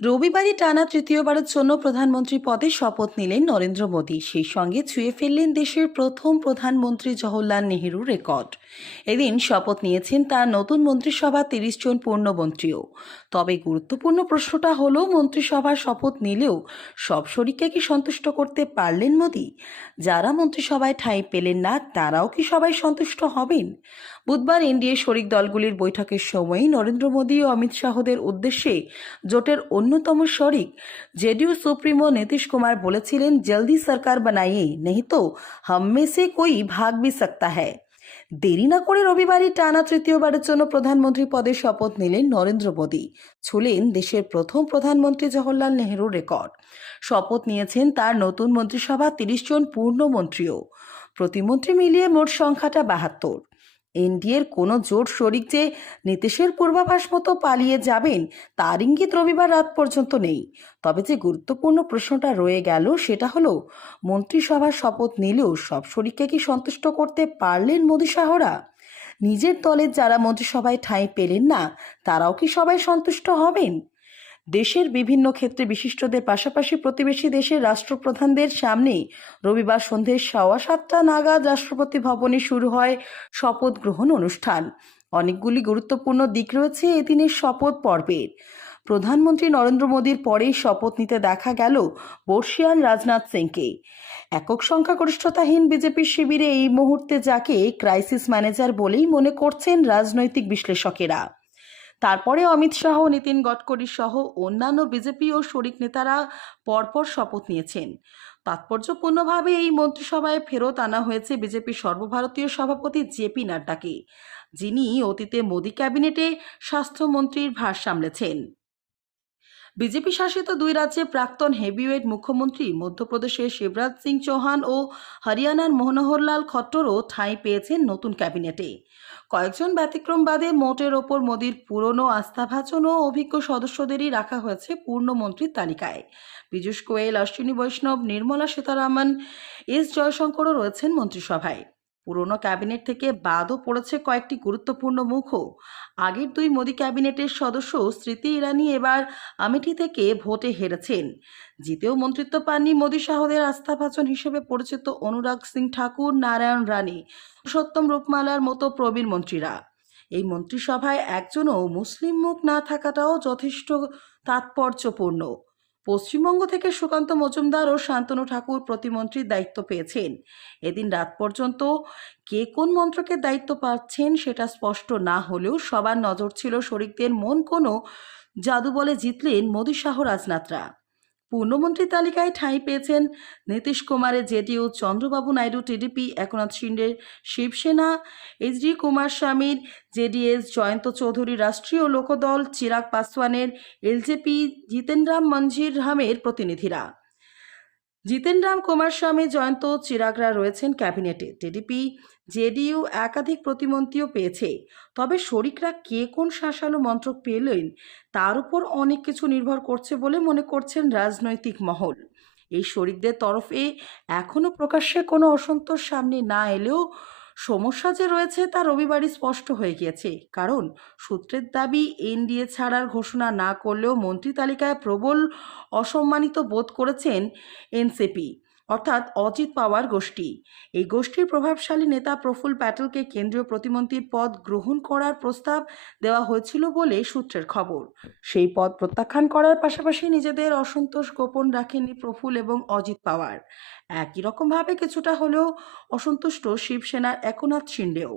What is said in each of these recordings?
রবিবারই টানা তৃতীয়বারের জন্য প্রধানমন্ত্রী পদে শপথ নিলেন নরেন্দ্র মোদী। সেই সঙ্গে ছুঁয়ে ফেললেন দেশের প্রথম প্রধানমন্ত্রী জওহরলাল নেহেরুর রেকর্ড। এদিন শপথ নিয়েছেন তার নতুন মন্ত্রিসভা তিরিশ জন পূর্ণমন্ত্রীও। তবে গুরুত্বপূর্ণ প্রশ্নটা হলো মন্ত্রিসভার শপথ নিলেও সব শরিককে কি সন্তুষ্ট করতে পারলেন মোদী? যারা মন্ত্রিসভায় ঠাঁই পেলেন না, তারাও কি সবাই সন্তুষ্ট হবেন? বুধবার এনডিএ শরিক দলগুলির বৈঠকের সময়ই নরেন্দ্র মোদী ও অমিত শাহদের উদ্দেশ্যে জোটের অন্যতম শরিক জেডিউ সুপ্রিমো নীতিশ কুমার বলেছিলেন, জলদি সরকার বানাইয়ে নেই তো হামে সে কই ভাগ ভি সকতা হ্যায়। দেরি না করে রবিবারই টানা তৃতীয়বারের জন্য প্রধানমন্ত্রী পদে শপথ নিলেন নরেন্দ্র মোদী, ছুলেন দেশের প্রথম প্রধানমন্ত্রী জওহরলাল নেহরুর রেকর্ড। শপথ নিয়েছেন তার নতুন মন্ত্রিসভা তিরিশ জন পূর্ণমন্ত্রীও প্রতিমন্ত্রী মিলিয়ে মোট সংখ্যাটা বাহাত্তর। এনডিএর কোনো জোট শরিক যে নীতিশের পূর্বাভাস মতো পালিয়ে যাবেন, তার ইঙ্গিত রবিবার রাত পর্যন্ত নেই। তবে যে গুরুত্বপূর্ণ প্রশ্নটা রয়ে গেল, সেটা হলো, মন্ত্রিসভার শপথ নিলেও সব শরিককে কি সন্তুষ্ট করতে পারলেন মোদী শাহরা নিজের দলের যারা মন্ত্রিসভায় ঠাঁই পেলেন না, তারাও কি সবাই সন্তুষ্ট হবেন? দেশের বিভিন্ন ক্ষেত্রে বিশিষ্টদের পাশাপাশি প্রতিবেশী দেশের রাষ্ট্রপ্রধানদের সামনে রবিবার সন্ধে সওয়া সাতটা নাগাদ রাষ্ট্রপতি ভবনে শুরু হয় শপথ গ্রহণ অনুষ্ঠান। অনেকগুলি গুরুত্বপূর্ণ দিক রয়েছে এ এদিনের শপথ পর্বের। প্রধানমন্ত্রী নরেন্দ্র মোদীর পরেই শপথ নিতে দেখা গেল বর্ষিয়ান রাজনাথ সিংকে। একক সংখ্যাগরিষ্ঠতাহীন বিজেপির শিবিরে এই মুহূর্তে যাকে ক্রাইসিস ম্যানেজার বলেই মনে করছেন রাজনৈতিক বিশ্লেষকেরা। তারপরে অমিত শাহ, নীতিন গডকরির সহ অন্যান্য বিজেপি ও শরিক নেতারা পরপর শপথ নিয়েছেন। তাৎপর্যপূর্ণভাবে এই মন্ত্রিসভায় ফেরত আনা হয়েছে বিজেপির সর্বভারতীয় সভাপতি জেপি নাড্ডাকে, যিনি অতীতে মোদী ক্যাবিনেটে স্বাস্থ্যমন্ত্রীর ভার সামলেছেন। বিজেপি শাসিত দুই রাজ্যে প্রাক্তন হেভিওয়েট মুখ্যমন্ত্রী মধ্যপ্রদেশের শিবরাজ সিং চৌহান ও হরিয়ানার মনোহরলাল খট্টরও ঠাঁই পেয়েছেন নতুন ক্যাবিনেটে। কয়েকজন ব্যতিক্রম বাদে মোটের ওপর মোদির পুরনো আস্থাভাজন ও অভিজ্ঞ সদস্যদেরই রাখা হয়েছে পূর্ণমন্ত্রীর তালিকায়। পীযূষ গোয়েল, অশ্বিনী বৈষ্ণব, নির্মলা সীতারামন, এস জয়শঙ্করও রয়েছেন মন্ত্রিসভায়। পুরনো ক্যাবিনেট থেকে বাদও পড়েছে কয়েকটি গুরুত্বপূর্ণ মুখও। আগের দুই মোদী ক্যাবিনেটের সদস্য স্মৃতি ইরানি এবার আমেঠি থেকে ভোটে হেরেছেন। জিতেও মন্ত্রিত্ব পাননি মোদী শাহদের আস্থাভাজন হিসেবে পরিচিত অনুরাগ সিং ঠাকুর, নারায়ণ রানী সত্যম রূপমালার মতো প্রবীণ মন্ত্রীরা। এই মন্ত্রিসভায় একজনও মুসলিম মুখ না থাকাটাও যথেষ্ট তাৎপর্যপূর্ণ। পশ্চিমবঙ্গ থেকে সুকান্ত মজুমদার ও শান্তনু ঠাকুর প্রতিমন্ত্রীর দায়িত্ব পেয়েছেন। এদিন রাত পর্যন্ত কে কোন মন্ত্রকের দায়িত্ব পাচ্ছেন সেটা স্পষ্ট না হলেও সবার নজর ছিল শরিকদের মন কোনো জাদু বলে জিতলেন মোদী শাহ রাজনাথরা। পূর্ণমন্ত্রী তালিকায় ঠাঁই পেয়েছেন নীতিশ কুমারের জেডিইউ, চন্দ্রবাবু নাইডু, টিডিপি, একনাথ শিন্ডের শিবসেনা, এইচডি কুমার স্বামীর জেডিএস, জয়ন্ত চৌধুরী রাষ্ট্রীয় লোকদল, চিরাগ পাসওয়ানের, এলজেপি জিতেনরাম মঞ্জির রামের প্রতিনিধিরা। জিতেনরাম রাম কুমারস্বামী জয়ন্ত চিরাগরা রয়েছেন ক্যাবিনেটে। টিডিপি জেডিইউ একাধিক প্রতিমন্ত্রীও পেয়েছে। তবে শরিকরা কে কোন শাসালো মন্ত্রক পেলেন, তার উপর অনেক কিছু নির্ভর করছে বলে মনে করছেন রাজনৈতিক মহল। এই শরিকদের তরফে এখনও প্রকাশ্যে কোনো অসন্তোষ সামনে না এলেও সমস্যা যে রয়েছে তা রবিবারই স্পষ্ট হয়ে গিয়েছে। কারণ সূত্রের দাবি, এনডিএ ছাড়ার ঘোষণা না করলেও মন্ত্রী তালিকায় প্রবল অসম্মানিত বোধ করেছেন এনসিপি। অর্থাৎ অজিত পাওয়ার গোষ্ঠী। এই গোষ্ঠীর প্রভাবশালী নেতা প্রফুল প্যাটেলকে কেন্দ্রীয় প্রতিমন্ত্রীর পদ গ্রহণ করার প্রস্তাব দেওয়া হয়েছিল বলে সূত্রের খবর। সেই পদ প্রত্যাখ্যান করার পাশাপাশি নিজেদের অসন্তোষ গোপন রাখেনি প্রফুল এবং অজিত পাওয়ার। একই রকমভাবে কিছুটা হলেও অসন্তুষ্ট শিবসেনার একনাথ শিন্ডেও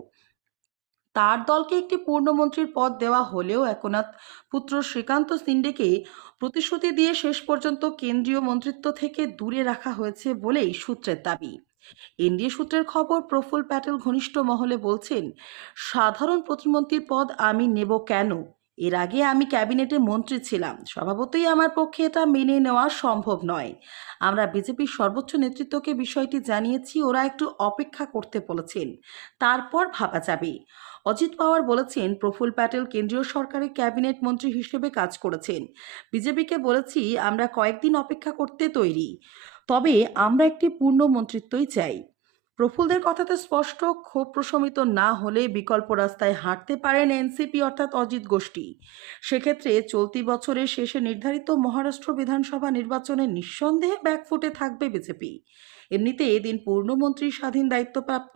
তার দলকে একটি পূর্ণমন্ত্রীর পদ দেওয়া হলেও একনাথ পুত্র শ্রীকান্ত সিন্ডেকে প্রতিশ্রুতি দিয়ে শেষ পর্যন্ত কেন্দ্রীয় মন্ত্রিত্ব থেকে দূরে রাখা হয়েছে বলেই সূত্রের দাবি। এনডিএ সূত্রের খবর প্রফুল প্যাটেল ঘনিষ্ঠ মহলে বলছেন, সাধারণ প্রতিমন্ত্রীর পদ আমি নেব কেন? এর আগে আমি ক্যাবিনেটে মন্ত্রী ছিলাম। স্বভাবতই আমার পক্ষে এটা মেনে নেওয়া সম্ভব নয়। আমরা বিজেপির সর্বোচ্চ নেতৃত্বকে বিষয়টি জানিয়েছি, ওরা একটু অপেক্ষা করতে বলেছেন। তারপর ভাবা যাবে। অজিত পাওয়ার বলেছেন, প্রফুল প্যাটেল কেন্দ্রীয় সরকারের ক্যাবিনেট মন্ত্রী হিসেবে কাজ করেছেন। বিজেপিকে বলেছি, আমরা কয়েকদিন অপেক্ষা করতে তৈরি। তবে আমরা একটি পূর্ণ মন্ত্রিত্বই চাই। প্রফুলদের কথাতে স্পষ্ট, ক্ষোভ প্রশমিত না হলে বিকল্প রাস্তায় হাঁটতে পারেন এনসিপি অর্থাৎ অজিত গোষ্ঠী। সেক্ষেত্রে চলতি বছরের শেষে নির্ধারিত মহারাষ্ট্র বিধানসভা নির্বাচনে নিঃসন্দেহে ব্যাকফুটে থাকবে বিজেপি। এমনিতে এদিন পূর্ণমন্ত্রী, স্বাধীন দায়িত্বপ্রাপ্ত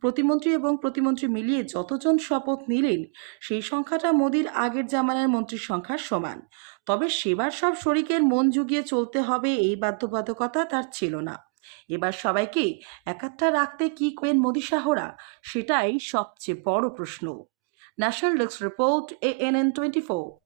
প্রতিমন্ত্রী এবং প্রতিমন্ত্রী মিলিয়ে যতজন শপথ নিলেন, সেই সংখ্যাটা মোদির আগের জামানার মন্ত্রীর সংখ্যার সমান। তবে সেবার সব শরিকের মন জুগিয়ে চলতে হবে এই বাধ্যবাধকতা তার ছিল না। এবার সবাইকে একাত্তা রাখতে কি করেন মোদী শাহরা সেটাই সবচেয়ে বড় প্রশ্ন। National desk report N N twenty four